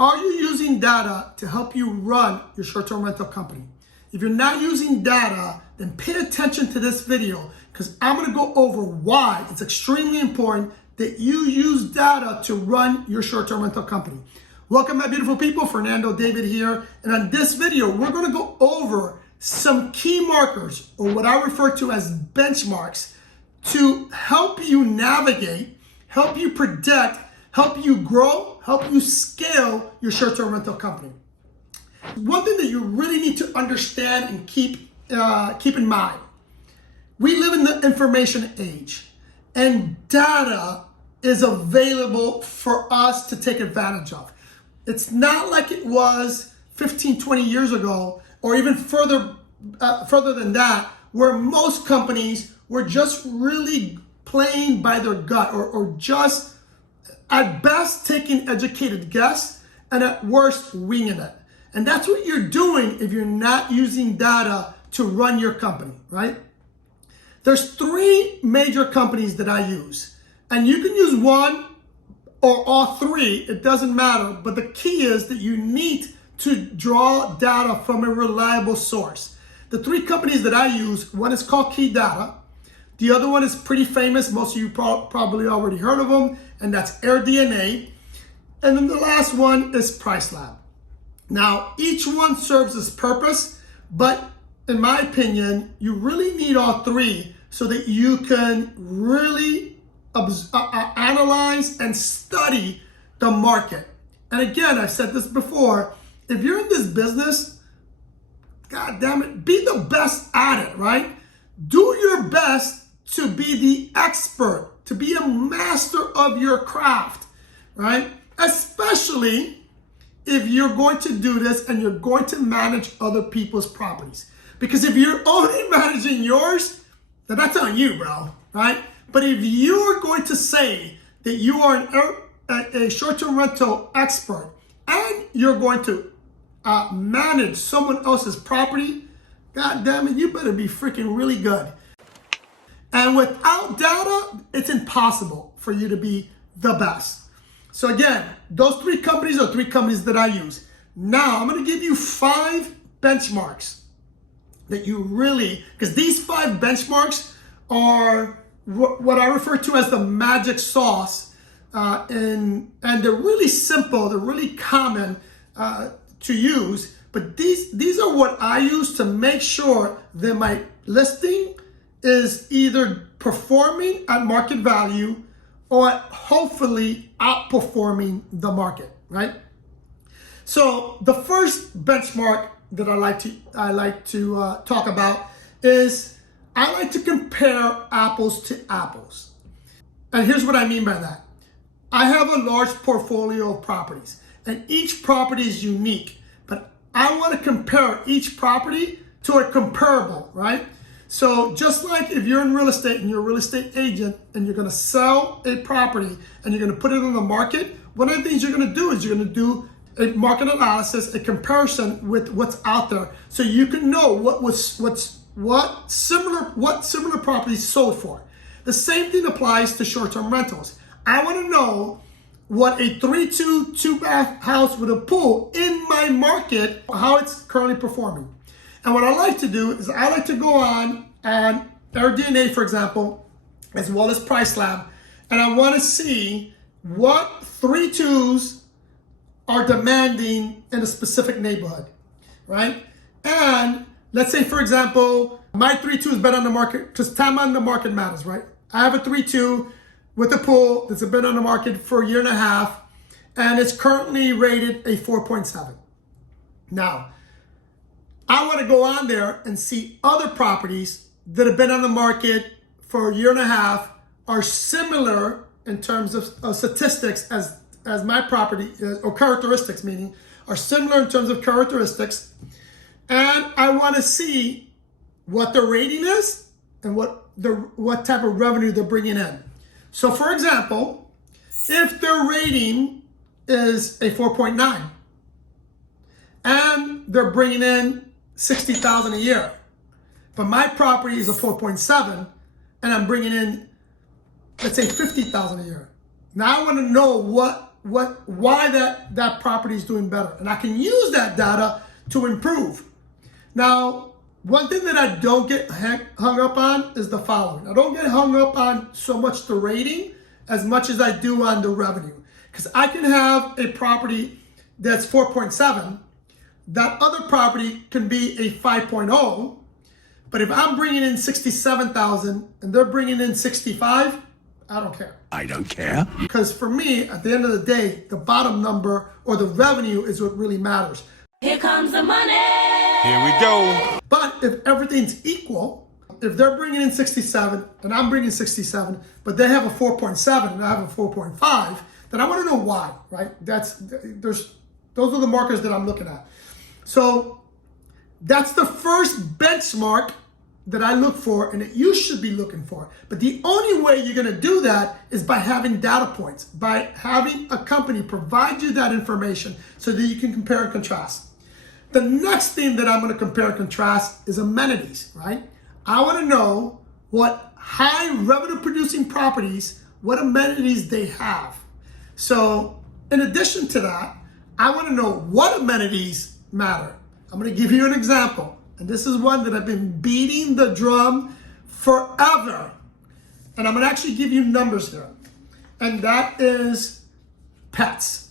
Are you using data to help you run your short-term rental company? If you're not using data, then pay attention to this video because I'm going to go over why it's extremely important that you use data to run your short-term rental company. Welcome, my beautiful people. Fernando David here. And on this video, we're going to go over some key markers, or what I refer to as benchmarks, to help you navigate, help you predict, help you grow, help you scale your short-term rental company. One thing that you really need to understand and keep in mind, we live in the information age, and data is available for us to take advantage of. It's not like it was 15, 20 years ago, or even further than that, where most companies were just really playing by their gut, or just at best taking educated guess, and at worst winging it. And that's what you're doing if you're not using data to run your company, right? There's three major companies that I use, and you can use one or all three, it doesn't matter. But the key is that you need to draw data from a reliable source. The three companies that I use, one is called Key Data. The other one is pretty famous. Most of you probably already heard of them, and that's AirDNA. And then the last one is PriceLab. Now, each one serves its purpose, but in my opinion, you really need all three so that you can really analyze and study the market. And again, I've said this before, if you're in this business, God damn it, be the best at it, right? Do your best to be the expert, to be a master of your craft, right? Especially if you're going to do this and you're going to manage other people's properties. Because if you're only managing yours, then that's on you, bro, right? But if you're going to say that you are a short-term rental expert and you're going to manage someone else's property, God damn it, you better be freaking really good. And without data, it's impossible for you to be the best. So again, those three companies are three companies that I use. Now, I'm going to give you 5 benchmarks that you really, because these 5 benchmarks are what I refer to as the magic sauce, and they're really simple, they're really common to use, but these are what I use to make sure that my listing is either performing at market value or hopefully outperforming the market, right? So the first benchmark that I like to talk about is I like to compare apples to apples. And here's what I mean by that. I have a large portfolio of properties, and each property is unique, but I want to compare each property to a comparable, right? So just like if you're in real estate and you're a real estate agent and you're going to sell a property and you're going to put it on the market, one of the things you're going to do is you're going to do a market analysis, a comparison with what's out there, so you can know what similar properties sold for. The same thing applies to short-term rentals. I want to know what a 3-2, 2-bath house with a pool in my market, how it's currently performing. And what I like to do is I like to go on AirDNA, for example, as well as PriceLab, and I want to see what 3-2s are demanding in a specific neighborhood, right? And let's say, for example, my 3-2 has been on the market, because time on the market matters, right? I have a 3-2 with a pool that's been on the market for a year and a half, and it's currently rated a 4.7. Now, I want to go on there and see other properties that have been on the market for a year and a half, are similar in terms of statistics as my property, or characteristics, meaning are similar in terms of characteristics. And I want to see what the rating is and what type of revenue they're bringing in. So for example, if their rating is a 4.9 and they're bringing in $60,000 a year, but my property is a 4.7 and I'm bringing in, let's say, $50,000 a year. Now I want to know what why that property is doing better. And I can use that data to improve. Now, one thing that I don't get hung up on is the following. I don't get hung up on so much the rating as much as I do on the revenue. Because I can have a property that's 4.7, that other property can be a 5.0, but if I'm bringing in 67,000 and they're bringing in 65, I don't care. I don't care. Because for me, at the end of the day, the bottom number or the revenue is what really matters. Here comes the money. Here we go. But if everything's equal, if they're bringing in 67 and I'm bringing 67, but they have a 4.7 and I have a 4.5, then I want to know why, right? Those are the markers that I'm looking at. So that's the first benchmark that I look for and that you should be looking for. But the only way you're going to do that is by having data points, by having a company provide you that information so that you can compare and contrast. The next thing that I'm going to compare and contrast is amenities, right? I want to know what high revenue producing properties, what amenities they have. So in addition to that, I want to know what amenities matter. I'm going to give you an example. And this is one that I've been beating the drum forever. And I'm going to actually give you numbers here. And that is pets.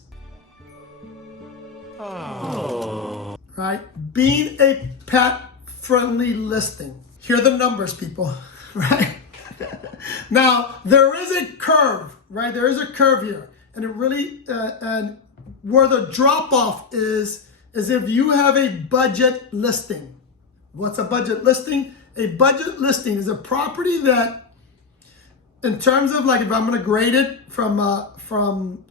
Oh. Right? Being a pet-friendly listing. Here are the numbers, people. Right? Now, there is a curve, right? There is a curve here. And it really, and where the drop-off is if you have a budget listing. What's a budget listing? A budget listing is a property that, in terms of like, if I'm going to grade it from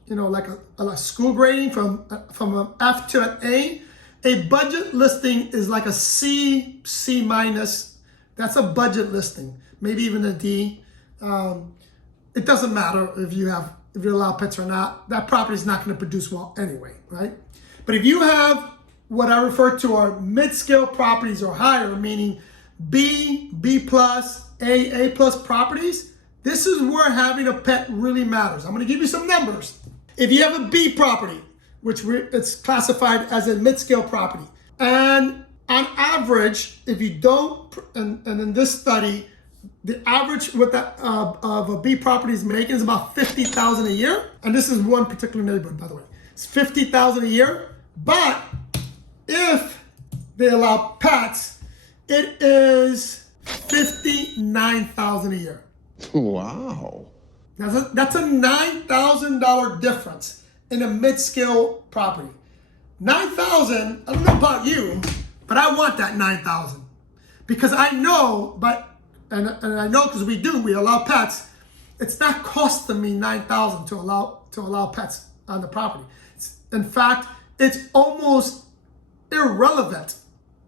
you know, like a school grading from an F to an a budget listing is like a C minus. That's a budget listing, maybe even a D. It doesn't matter if you allow pets or not. That property is not going to produce well anyway, right? But if you have what I refer to are mid-scale properties or higher, meaning B, B plus, A plus properties, this is where having a pet really matters. I'm going to give you some numbers. If you have a B property, which it's classified as a mid-scale property, and on average, if you don't, and in this study, the average of a B property is making is about $50,000 a year, and this is one particular neighborhood, by the way. It's $50,000 a year, but if they allow pets, it is $59,000 a year. Wow. That's a $9,000 difference in a mid-scale property. $9,000, I don't know about you, but I want that $9,000 because I know, and I know because we allow pets. It's not costing me $9,000 to allow pets on the property. In fact, it's almost irrelevant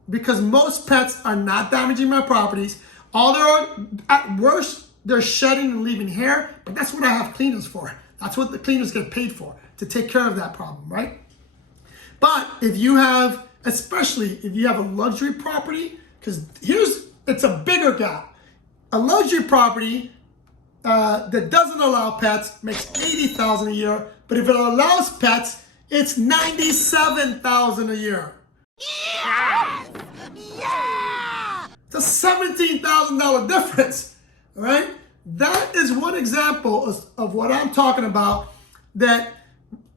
because most pets are not damaging my properties. All they are, at worst, they're shedding and leaving hair, but that's what I have cleaners for. That's what the cleaners get paid for, to take care of that problem, right? But if you have, especially if you have a luxury property, because it's a bigger gap. A luxury property that doesn't allow pets makes $80,000 a year, but if it allows pets, it's $97,000 a year. Yeah! Yeah! It's a $17,000 difference, all right? That is one example of what I'm talking about, that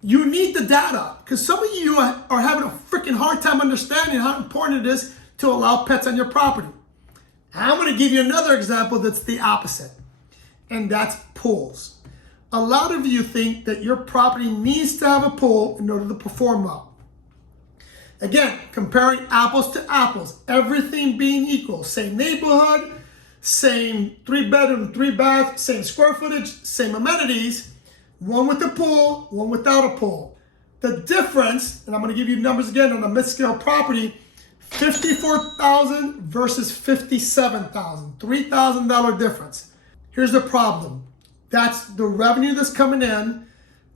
you need the data, because some of you are having a freaking hard time understanding how important it is to allow pets on your property. I'm going to give you another example that's the opposite, and that's pools. A lot of you think that your property needs to have a pool in order to perform well. Again, comparing apples to apples, everything being equal, same neighborhood, same 3-bedroom, 3-bath, same square footage, same amenities, one with a pool, one without a pool. The difference, and I'm going to give you numbers again on a mid-scale property, $54,000 versus $57,000, $3,000 difference. Here's the problem. That's the revenue that's coming in,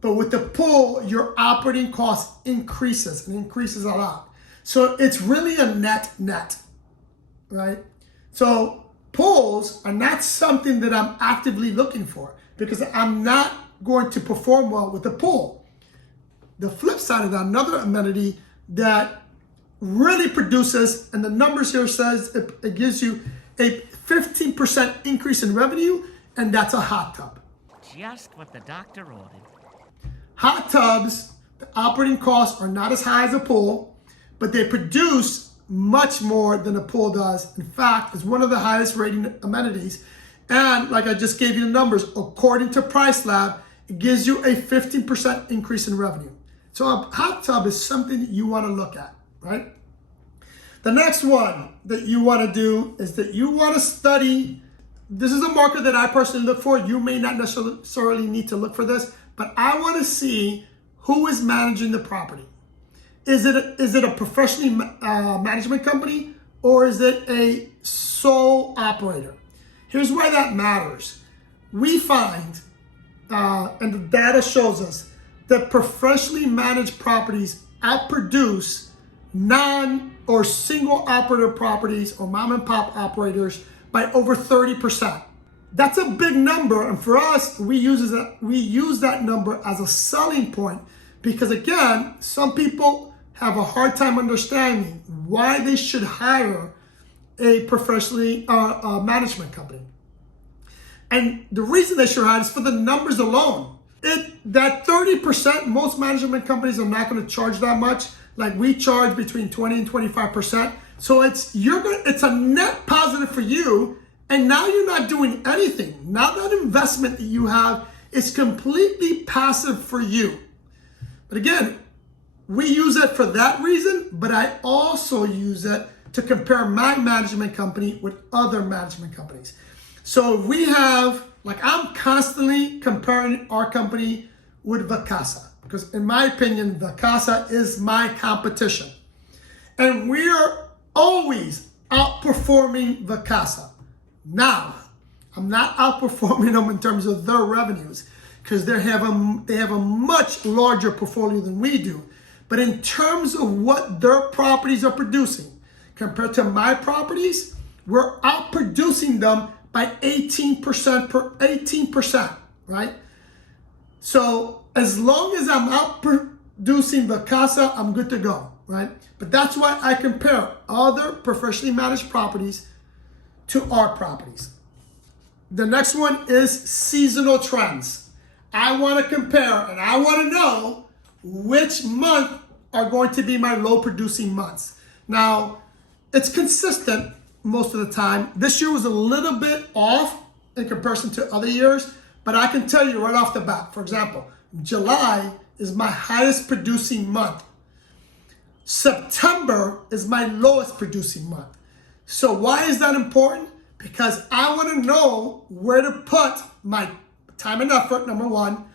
but with the pool, your operating cost increases, and increases a lot. So it's really a net, right? So pools are not something that I'm actively looking for because I'm not going to perform well with the pool. The flip side of that, another amenity that really produces, and the numbers here says it gives you a 15% increase in revenue, and that's a hot tub. Just what the doctor ordered. Hot tubs, the operating costs are not as high as a pool, but they produce much more than a pool does. In fact, it's one of the highest rating amenities. And like I just gave you the numbers, according to Price Lab, it gives you a 15% increase in revenue. So a hot tub is something you want to look at, right? The next one that you want to do is that you want to study. This is a marker that I personally look for. You may not necessarily need to look for this, but I want to see who is managing the property. Is it a professionally management company, or is it a sole operator? Here's why that matters. We find, and the data shows us, that professionally managed properties outproduce non or single operator properties or mom and pop operators by over 30%. That's a big number, and for us, we use that number as a selling point because, again, some people have a hard time understanding why they should hire a professionally management company. And the reason they should hire is for the numbers alone. That 30%, most management companies are not going to charge that much. Like we charge between 20 and 25%. So it's a net positive for you. And now you're not doing anything. Now that investment that you have is completely passive for you. But again, we use it for that reason, but I also use it to compare my management company with other management companies. So we have, like I'm constantly comparing our company with Vacasa, because in my opinion, Vacasa is my competition. And we are always outperforming Vacasa. Now, I'm not outperforming them in terms of their revenues, because they have a much larger portfolio than we do. But in terms of what their properties are producing compared to my properties, we're outproducing them by 18%, right? So as long as I'm outproducing Vacasa, I'm good to go, right? But that's why I compare other professionally managed properties to our properties. The next one is seasonal trends. I want to compare and I want to know which month are going to be my low producing months. Now, it's consistent most of the time. This year was a little bit off in comparison to other years, but I can tell you right off the bat, for example, July is my highest producing month. September is my lowest producing month. So why is that important? Because I want to know where to put my time and effort, number one,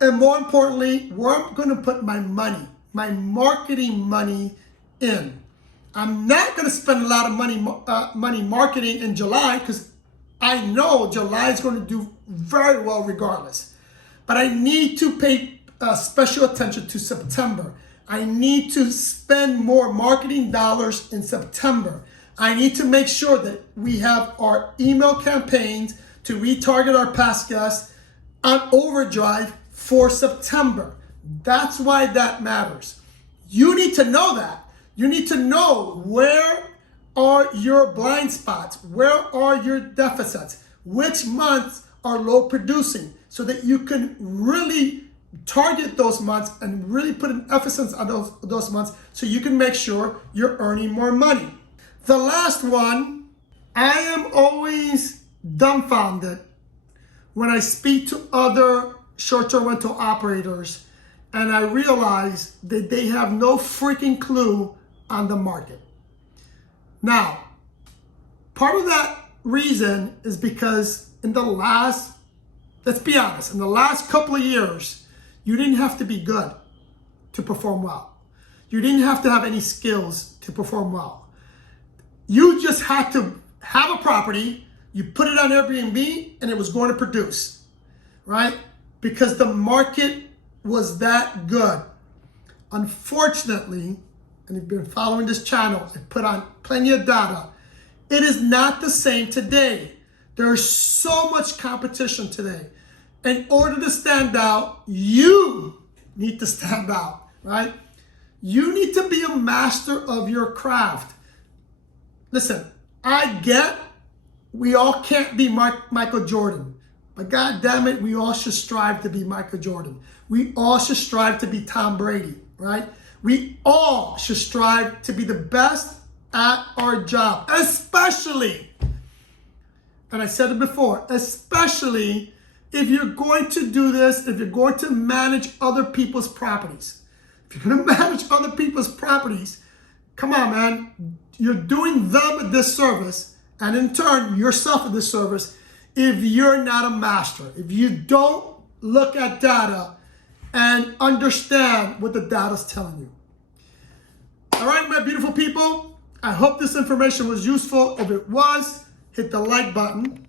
and more importantly, where I'm going to put my money, my marketing money in. I'm not going to spend a lot of money marketing in July because I know July is going to do very well regardless. But I need to pay special attention to September. I need to spend more marketing dollars in September. I need to make sure that we have our email campaigns to retarget our past guests on overdrive for September. That's why that matters. You need to know that. You need to know where are your blind spots, where are your deficits, which months are low producing, so that you can really target those months and really put an emphasis on those months so you can make sure you're earning more money. The last one, I am always dumbfounded when I speak to other short-term rental operators and I realize that they have no freaking clue on the market. Now, part of that reason is because let's be honest, in the last couple of years, you didn't have to be good to perform well. You didn't have to have any skills to perform well. You just had to have a property, you put it on Airbnb, and it was going to produce, right? Because the market was that good. Unfortunately, and if you've been following this channel, I put on plenty of data, it is not the same today. There's so much competition today. In order to stand out, you need to stand out, right? You need to be a master of your craft. Listen, I get we all can't be Michael Jordan, but God damn it, we all should strive to be Michael Jordan. We all should strive to be Tom Brady, right? We all should strive to be the best at our job, especially, and I said it before, especially if you're going to do this, if you're going to manage other people's properties. If you're going to manage other people's properties, come on, man. You're doing them a disservice, and in turn, yourself a disservice if you're not a master. If you don't look at data and understand what the data's telling you. All right, my beautiful people. I hope this information was useful. If it was, hit the like button.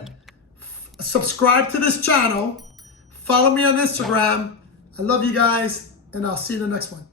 Subscribe to this channel. Follow me on Instagram. I love you guys, and I'll see you in the next one.